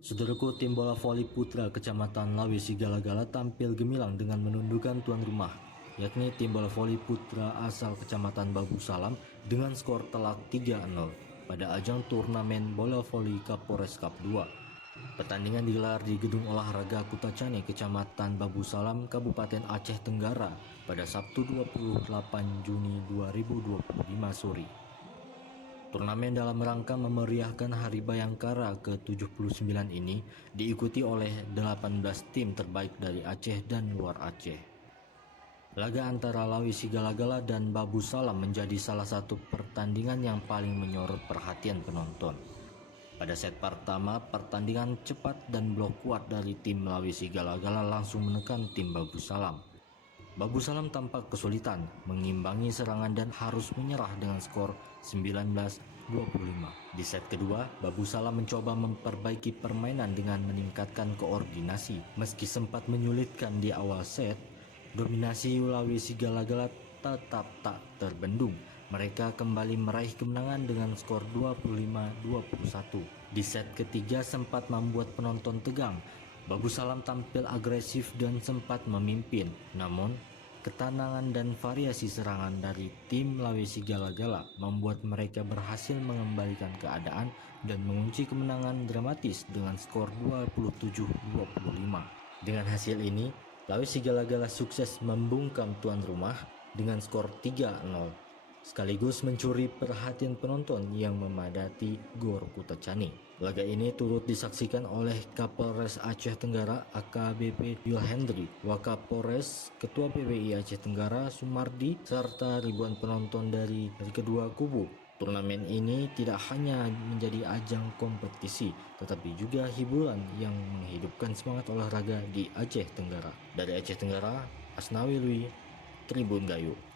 Saudaraku, tim bola voli putra Kecamatan Lawi Sigala-Gala tampil gemilang dengan menundukkan tuan rumah, yakni tim bola voli putra asal Kecamatan Babu Salam dengan skor telak 3-0 pada ajang turnamen bola voli Kapolres Cup 2. Pertandingan digelar di Gedung Olahraga Kutacani, Kecamatan Babu Salam, Kabupaten Aceh Tenggara pada Sabtu 28 Juni 2025 sore. Turnamen dalam rangka memeriahkan Hari Bayangkara ke-79 ini diikuti oleh 18 tim terbaik dari Aceh dan luar Aceh. Laga antara Lawi Sigala-Gala dan Babu Salam menjadi salah satu pertandingan yang paling menyorot perhatian penonton. Pada set pertama, pertandingan cepat dan blok kuat dari tim Lawi Sigala-Gala langsung menekan tim Babu Salam. Babu Salam tampak kesulitan mengimbangi serangan dan harus menyerah dengan skor 19-25. Di set kedua, Babu Salam mencoba memperbaiki permainan dengan meningkatkan koordinasi. Meski sempat menyulitkan di awal set, dominasi Lawi Sigala-Gala tetap tak terbendung. Mereka kembali meraih kemenangan dengan skor 25-21. Di set ketiga sempat membuat penonton tegang. Babu Salam tampil agresif dan sempat memimpin, namun ketenangan dan variasi serangan dari tim Lawi Sigala-Gala membuat mereka berhasil mengembalikan keadaan dan mengunci kemenangan dramatis dengan skor 27-25. Dengan hasil ini, Lawi Sigala-Gala sukses membungkam tuan rumah dengan skor 3-0, sekaligus mencuri perhatian penonton yang memadati Gor Kutacani. Laga ini turut disaksikan oleh Kapolres Aceh Tenggara AKBP Yulhendri, Wakapolres, Ketua PBI Aceh Tenggara Sumardi, serta ribuan penonton dari kedua kubu. Turnamen ini tidak hanya menjadi ajang kompetisi, tetapi juga hiburan yang menghidupkan semangat olahraga di Aceh Tenggara. Dari Aceh Tenggara, Asnawi Lui, Tribun Gayo.